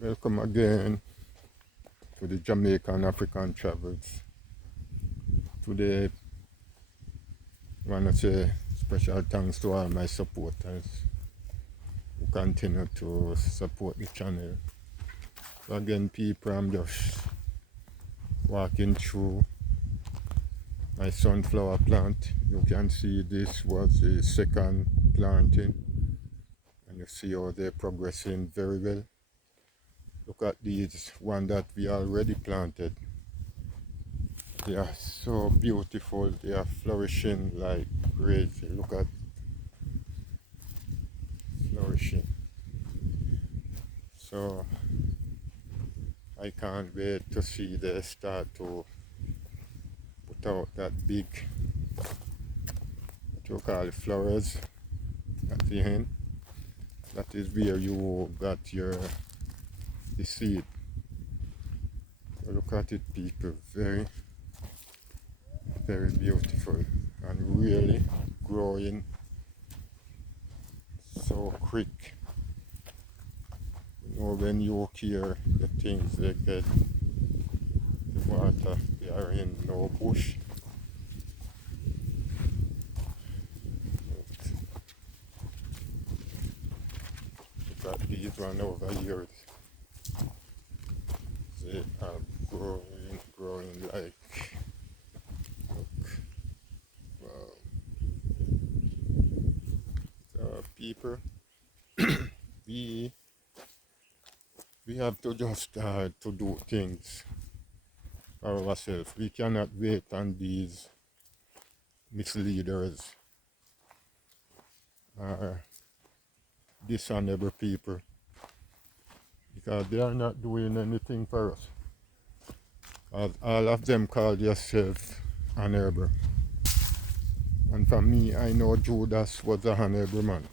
Welcome again to the Jamaican African Travels. Today, I want to say special thanks to all my supporters who continue to support the channel. So again, people, I'm just walking through my sunflower plant. You can see this was the second planting, and you see how they're progressing very well. Look at these one that we already planted. They are so beautiful. They are flourishing like crazy. Look at flourishing. So I can't wait to see they start to put out that big, what you call it, flowers at the end. That is where you got your the seed. So look at it, people. Very, very beautiful and really growing so quick. You know, when you hear the things they get, the water, they are in no bush. Look at these one over here. They are growing like, look, wow. So people, we have to just start to do things for ourselves. We cannot wait on these misleaders or dishonorable people, because they are not doing anything for us. All of them call themselves honorable. And for me, I know Judas was a honorable man.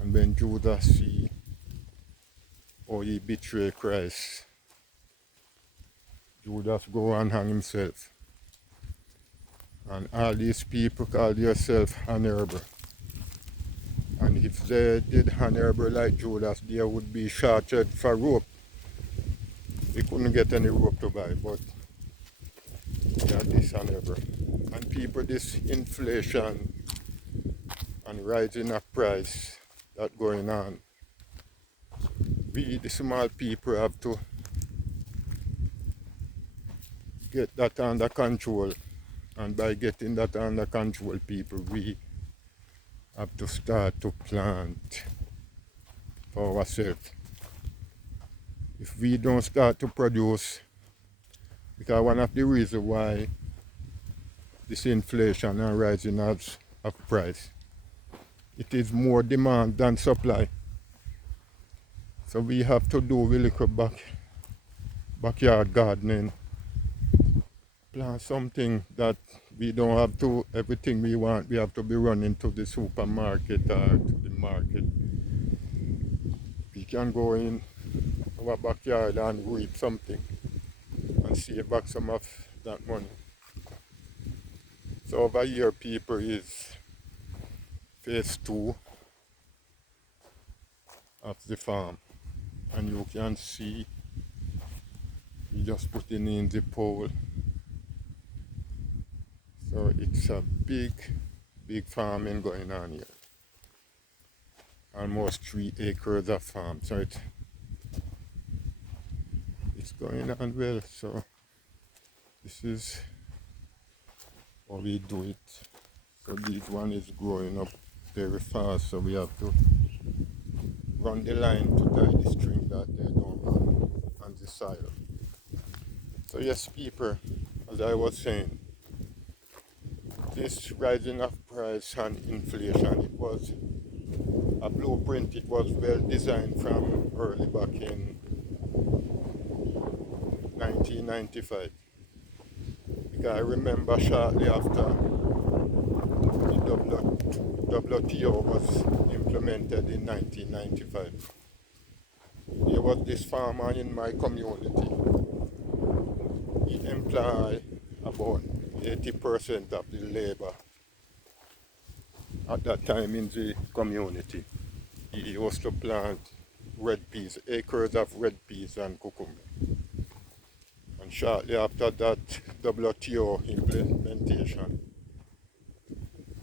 And when Judas see how he betrayed Christ, Judas go and hang himself. And all these people call themselves honorable. And if they did honorable like Judas, they would be charged for rope. They couldn't get any rope to buy, but they are dishonorable. And people, this inflation and rising of price that going on, we, the small people, have to get that under control. And by getting that under control, people, we have to start to plant for ourselves. If we don't start to produce, because one of the reasons why this inflation and rising of price, it is more demand than supply. So we have to do a little backyard gardening, plant something that we don't have to, everything we want, we have to be running to the supermarket or to the market. We can go in our backyard and reap something and save back some of that money. So over here, people, is phase 2 of the farm, and you can see we just putting in the pole. So it's a big farming going on here. Almost 3 acres of farm. So it's going on well. So this is how we do it. So this one is growing up very fast, so we have to run the line to tie the string that they don't run on the soil. So yes, people, as I was saying, this rising of price and inflation, it was a blueprint. It was well designed from early back in 1995. Because I remember shortly after the WTO was implemented in 1995, there was this farmer in my community. He employed about 80% of the labor at that time in the community. He used to plant red peas, acres of red peas and cucumber. And shortly after that WTO implementation,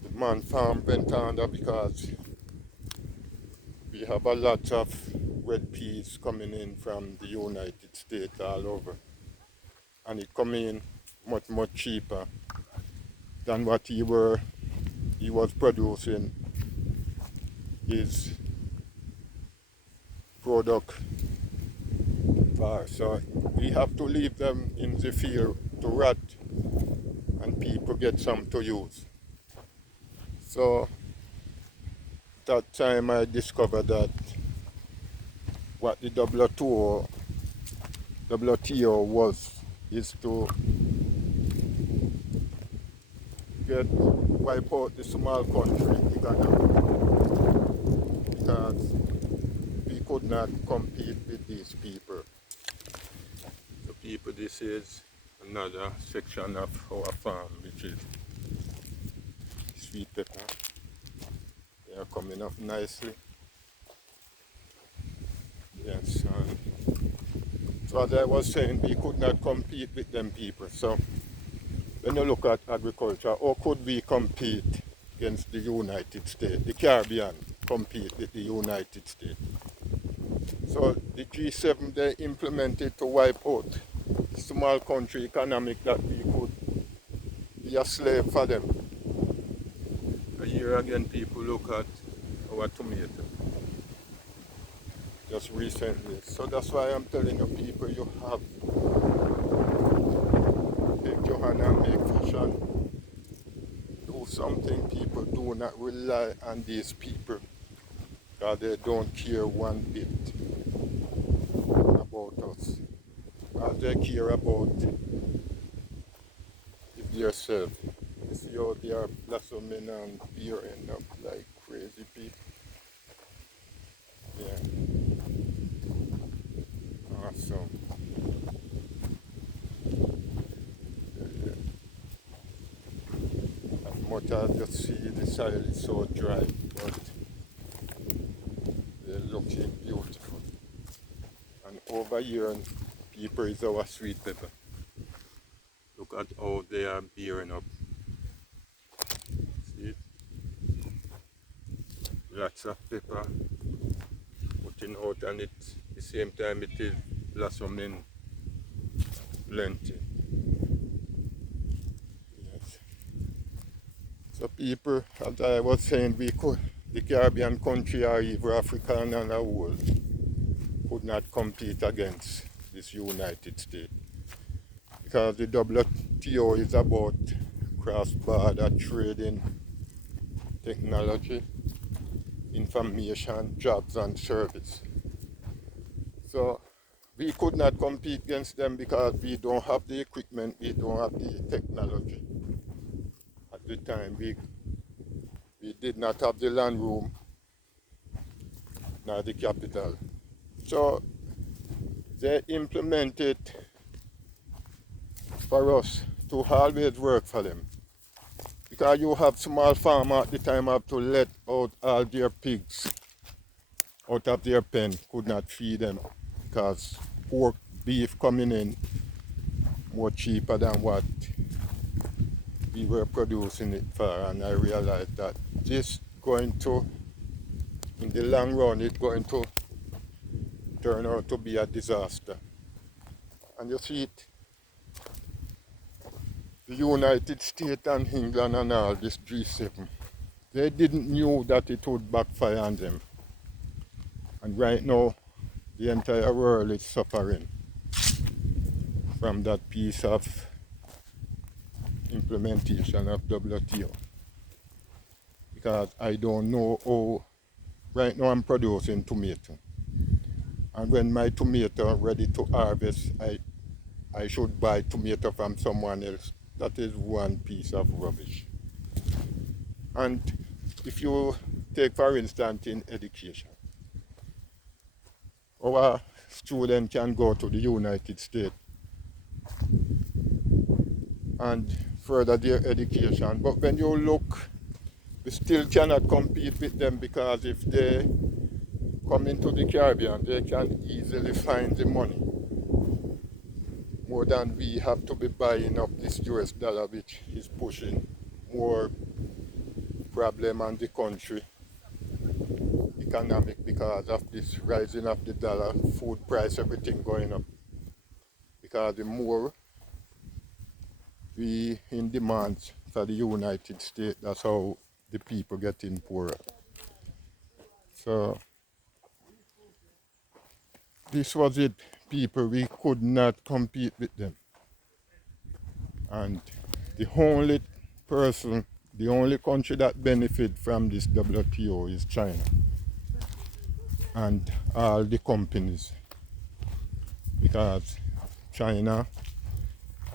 the man farm went under because we have a lot of red peas coming in from the United States all over. And it coming in much cheaper than what he was producing his product for. So we have to leave them in the field to rot and people get some to use. So that time I discovered that what the WTO was is to wipe out the small country economy because we could not compete with these people. The people, this is another section of our farm, which is sweet pepper. They are coming up nicely. Yes, so as I was saying, we could not compete with them people. So when you look at agriculture, how could we compete against the United States, the Caribbean compete with the United States? So the G7, they implemented to wipe out the small country economic that we could be a slave for them. And here again people look at our tomato just recently. So that's why I'm telling you people, you have to take your hand and make fish and do something. People do not rely on these people because they don't care one bit about us. All they care about is yourself. You see how they are blossoming and bearing up like crazy people. Yeah. Awesome. As much as you see the soil is so dry, but they're looking beautiful. And over here, people is our sweet pepper. Look at how they are bearing up. See it? Lots of pepper putting out, and at the same time it is blossoming plenty. Yes. So people, as I was saying, the Caribbean country or even Africa and the whole could not compete against this United States because the WTO is about cross-border trading, technology, information, jobs and service. So we could not compete against them because we don't have the equipment, we don't have the technology. At the time we did not have the land room nor the capital. So they implemented for us to always work for them. Because you have small farmer at the time have to let out all their pigs out of their pen, could not feed them because pork, beef coming in more cheaper than what we were producing it for, and I realized that this going to, in the long run, it's going to turn out to be a disaster. And you see it, the United States and England and all this G7, they didn't knew that it would backfire on them. And right now, the entire world is suffering from that piece of implementation of WTO. Because I don't know how, right now I'm producing tomato. And when my tomato ready to harvest, I should buy tomato from someone else. That is one piece of rubbish. And if you take, for instance, in education, our student can go to the United States and further their education. But when you look, we still cannot compete with them because if they come into the Caribbean, they can easily find the money more than we have to be buying up this US dollar, which is pushing more problem on the country economic because of this rising of the dollar, food price, everything going up. Because the more we in demand for the United States, that's how the people getting poorer. So this was it, people. We could not compete with them. And the only person, the only country that benefit from this WTO is China and all the companies, because China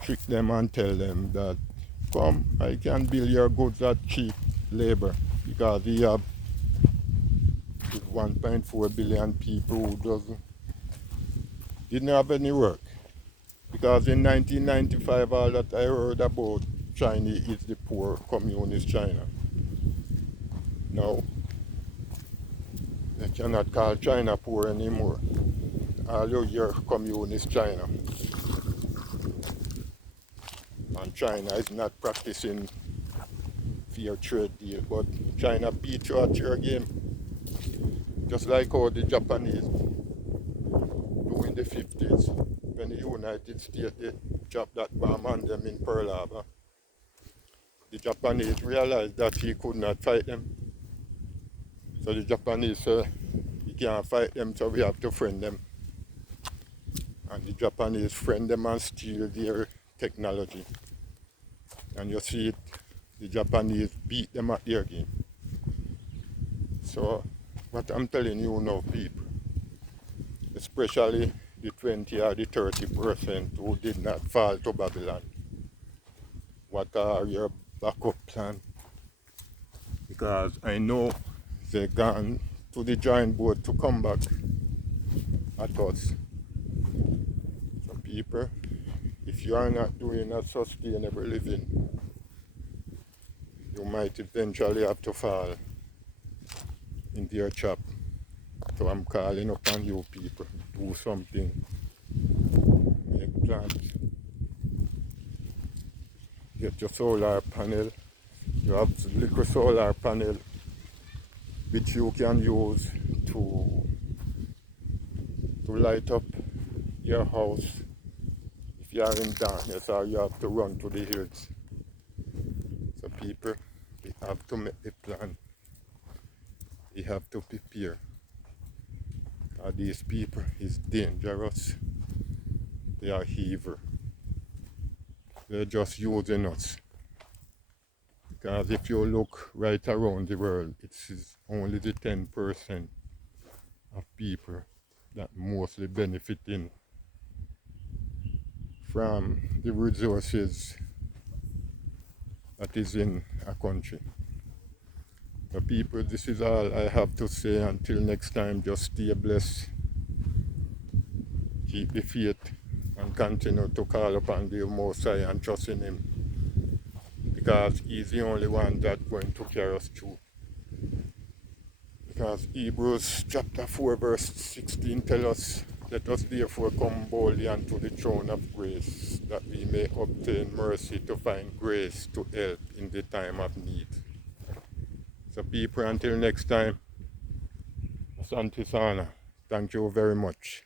trick them and tell them that, come, I can build your goods at cheap labor, because we have 1.4 billion people who didn't have any work. Because in 1995, all that I heard about China is the poor communist China. Now, they cannot call China poor anymore. All you hear communist China. And China is not practicing fair trade deal, but China beat you at your game. Just like how the Japanese do in the 50s, when the United States they dropped that bomb on them in Pearl Harbor. The Japanese realized that he could not fight them. So the Japanese said, he can't fight them, so we have to friend them. And the Japanese friend them and steal their technology. And you see it, the Japanese beat them at their game. So what I'm telling you now, people, especially the 20 or the 30% who did not fall to Babylon, what are your backup plan? Because I know they gone to the giant boat to come back at us. So people, if you are not doing a sustainable living, you might eventually have to fall into your trap. So I'm calling upon you people, do something, make plans, get your solar panel. You have little solar panel which you can use to light up your house if you are in darkness or you have to run to the hills. So people, we have to make a plan. We have to prepare. These people is dangerous. They are evil. They're just using us. Because if you look right around the world, it's only the 10% of people that mostly benefiting from the resources that is in a country. So people, this is all I have to say. Until next time, just stay blessed, keep the faith, and continue to call upon the Most High and trust in Him, because He's the only one that's going to carry us through. Because Hebrews chapter 4 verse 16 tells us, let us therefore come boldly unto the throne of grace, that we may obtain mercy to find grace to help in the time of need. So people, until next time, Asante Sana. Thank you very much.